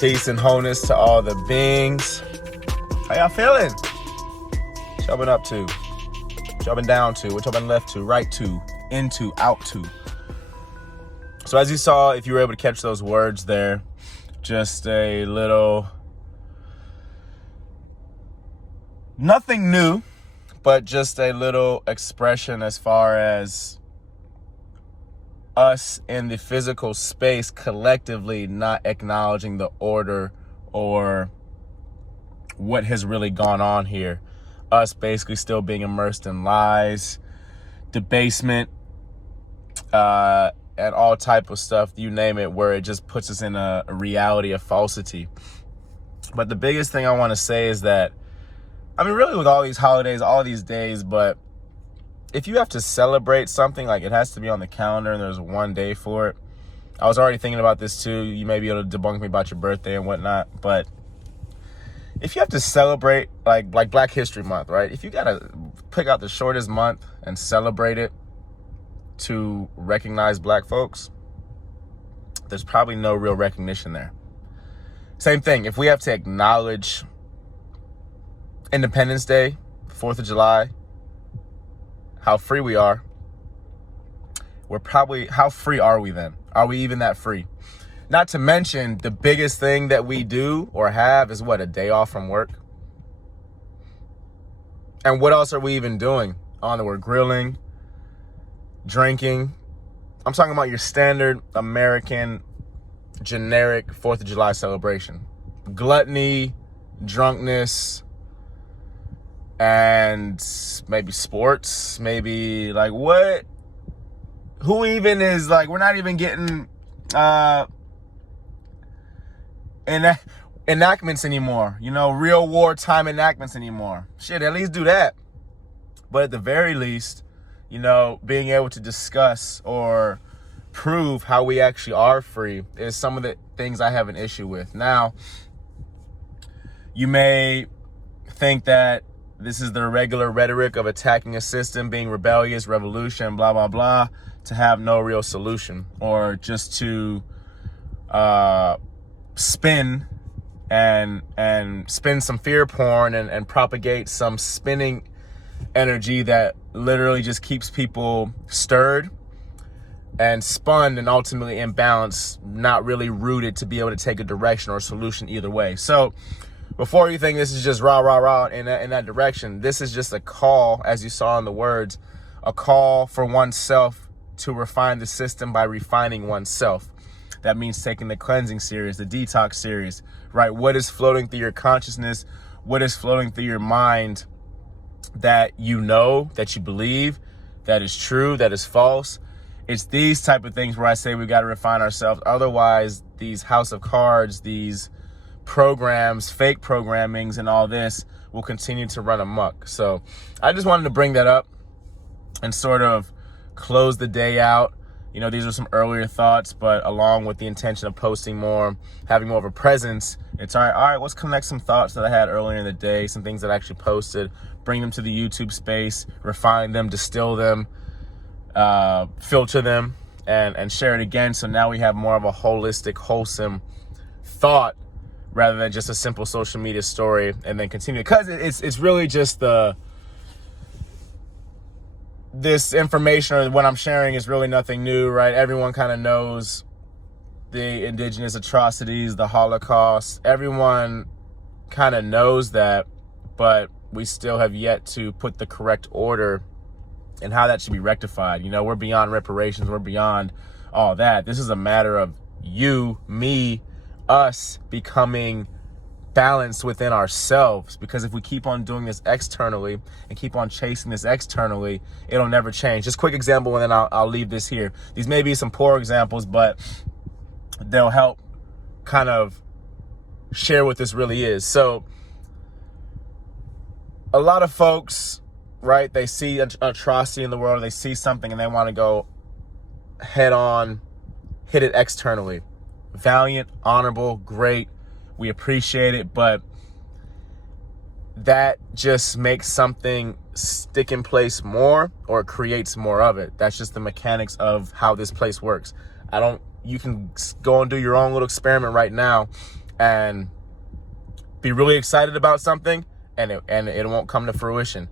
Peace and wholeness to all the beings. How y'all feeling? What y'all been up to? What y'all been down to? What y'all been left to, right to, into, out to? So as you saw, if you were able to catch those words there, just a little, nothing new, but just a little expression as far as us in the physical space collectively not acknowledging the order or what has really gone on here. Us basically still being immersed in lies, debasement, and all type of stuff, you name it, where it just puts us in a reality of falsity. But the biggest thing I want to say is that, I mean, really with all these holidays, all these days, but if you have to celebrate something, like it has to be on the calendar and there's one day for it. I was already thinking about this too. You may be able to debunk me about your birthday and whatnot, but if you have to celebrate like Black History Month, right? If you got to pick out the shortest month and celebrate it to recognize Black folks, there's probably no real recognition there. Same thing, if we have to acknowledge Independence Day, 4th of July, how free we are, how free are we then? Are we even that free? Not to mention, the biggest thing that we do or have is what, a day off from work? And what else are we even doing? We're grilling, drinking. I'm talking about your standard American, generic 4th of July celebration. Gluttony, drunkenness, and maybe sports, maybe like what? Who even is like, we're not even getting enactments anymore, real wartime enactments anymore. Shit, at least do that. But at the very least, being able to discuss or prove how we actually are free is some of the things I have an issue with. Now, you may think that this is the regular rhetoric of attacking a system, being rebellious, revolution, blah, blah, blah, to have no real solution, or just to spin some fear porn and propagate some spinning energy that literally just keeps people stirred and spun and ultimately imbalanced, not really rooted to be able to take a direction or a solution either way. So before you think this is just rah, rah, rah in that direction, this is just a call, as you saw in the words, a call for oneself to refine the system by refining oneself. That means taking the cleansing series, the detox series, right? What is floating through your consciousness? What is floating through your mind that you know, that you believe, that is true, that is false? It's these type of things where I say we got to refine ourselves. Otherwise, these house of cards, these programs, fake programmings, and all this will continue to run amok. So I just wanted to bring that up and sort of close the day out. These are some earlier thoughts, but along with the intention of posting more, having more of a presence, it's all right, let's connect some thoughts that I had earlier in the day, some things that I actually posted, bring them to the YouTube space, refine them, distill them, filter them, and share it again. So now we have more of a holistic, wholesome thought rather than just a simple social media story, and then continue. Because it's really just this information, or what I'm sharing, is really nothing new, right? Everyone kind of knows the indigenous atrocities, the Holocaust. Everyone kind of knows that, but we still have yet to put the correct order and how that should be rectified. We're beyond reparations. We're beyond all that. This is a matter of you, me, us becoming balanced within ourselves, because if we keep on doing this externally and keep on chasing this externally, it'll never change. Just quick example, and then I'll leave this here. These may be some poor examples, but they'll help kind of share what this really is. So a lot of folks, right, they see an atrocity in the world, they see something and they want to go head on, hit it externally. Valiant, honorable, great. We appreciate it, but that just makes something stick in place more, or creates more of it. That's just the mechanics of how this place works. You can go and do your own little experiment right now and be really excited about something and it won't come to fruition.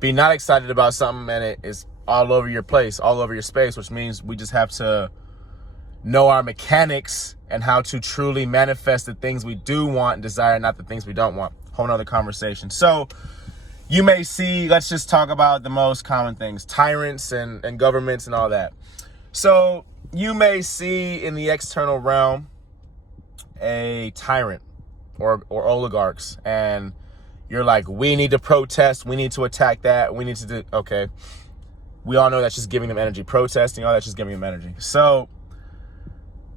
Be not excited about something and it is all over your place, all over your space, which means we just have to know our mechanics and how to truly manifest the things we do want and desire, not the things we don't want. Whole nother conversation. So you may see, let's just talk about the most common things, tyrants and governments and all that. So you may see in the external realm a tyrant or oligarchs, and you're like, we need to protest, we need to attack that, we need to do, okay. We all know that's just giving them energy. Protesting, all that's just giving them energy. So,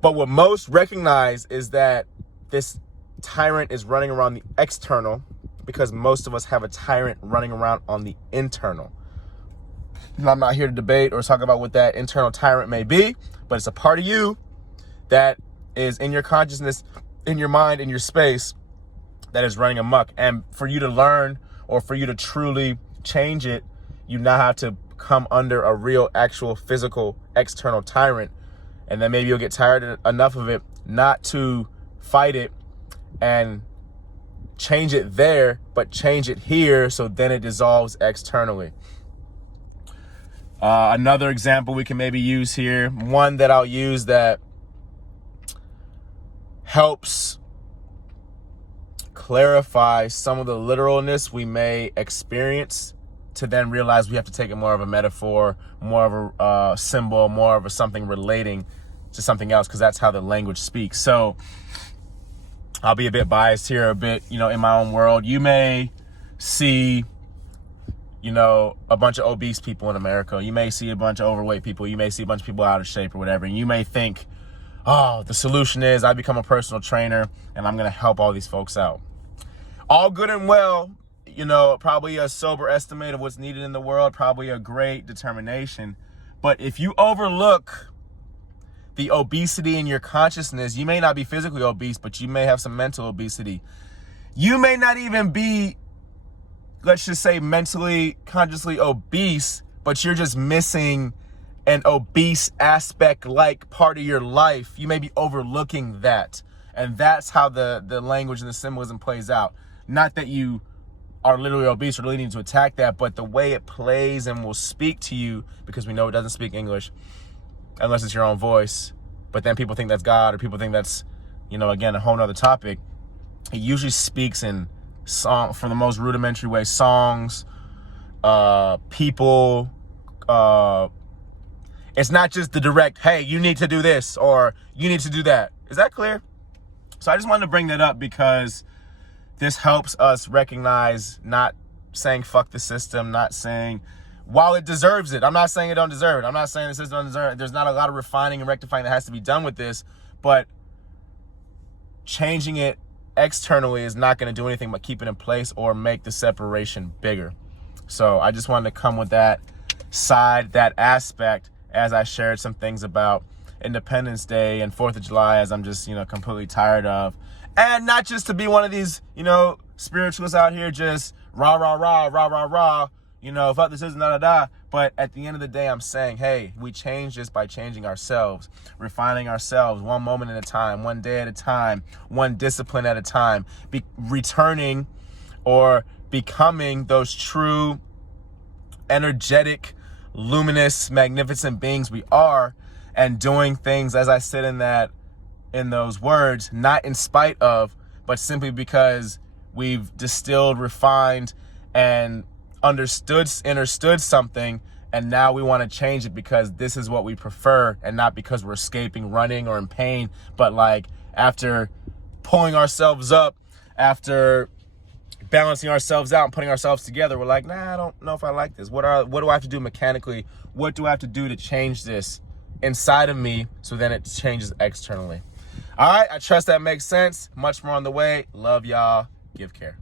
but what most recognize is that this tyrant is running around the external, because most of us have a tyrant running around on the internal. And I'm not here to debate or talk about what that internal tyrant may be, but it's a part of you that is in your consciousness, in your mind, in your space, that is running amok. And for you to learn, or for you to truly change it, you now have to come under a real, actual, physical, external tyrant. And then maybe you'll get tired enough of it not to fight it and change it there, but change it here, so then it dissolves externally. Another example we can maybe use here, one that I'll use that helps clarify some of the literalness we may experience, to then realize we have to take it more of a metaphor, more of a symbol, more of a something relating to something else, because that's how the language speaks. So I'll be a bit biased here, a bit, in my own world. You may see, a bunch of obese people in America. You may see a bunch of overweight people. You may see a bunch of people out of shape or whatever. And you may think, oh, the solution is I become a personal trainer and I'm going to help all these folks out. All good and well, probably a sober estimate of what's needed in the world, probably a great determination. But if you overlook the obesity in your consciousness, you may not be physically obese, but you may have some mental obesity. You may not even be, let's just say, mentally, consciously obese, but you're just missing an obese aspect like part of your life. You may be overlooking that. And that's how the language and the symbolism plays out. Not that you are literally obese or really need to attack that, but the way it plays and will speak to you, because we know it doesn't speak English unless it's your own voice. But then people think that's God, or people think that's, again, a whole nother topic. It usually speaks in song, for the most rudimentary way, songs, people. It's not just the direct, hey, you need to do this or you need to do that. Is that clear? So I just wanted to bring that up because this helps us recognize, not saying fuck the system, not saying, while it deserves it. I'm not saying it don't deserve it. I'm not saying the system don't deserve it. There's not a lot of refining and rectifying that has to be done with this, but changing it externally is not going to do anything but keep it in place or make the separation bigger. So I just wanted to come with that side, that aspect, as I shared some things about Independence Day and 4th of July, as I'm just, completely tired of. And not just to be one of these, spiritualists out here just rah, rah, rah, rah, rah, rah, fuck this isn't, da, da, da. But at the end of the day, I'm saying, hey, we change this by changing ourselves, refining ourselves one moment at a time, one day at a time, one discipline at a time, returning or becoming those true, energetic, luminous, magnificent beings we are, and doing things, as I said in those words, not in spite of, but simply because we've distilled, refined, and understood something, and now we want to change it because this is what we prefer, and not because we're escaping, running, or in pain, but like after pulling ourselves up, after balancing ourselves out and putting ourselves together, we're like, nah, I don't know if I like this. What do I have to do mechanically? What do I have to do to change this inside of me so then it changes externally? All right, I trust that makes sense. Much more on the way. Love y'all. Give care.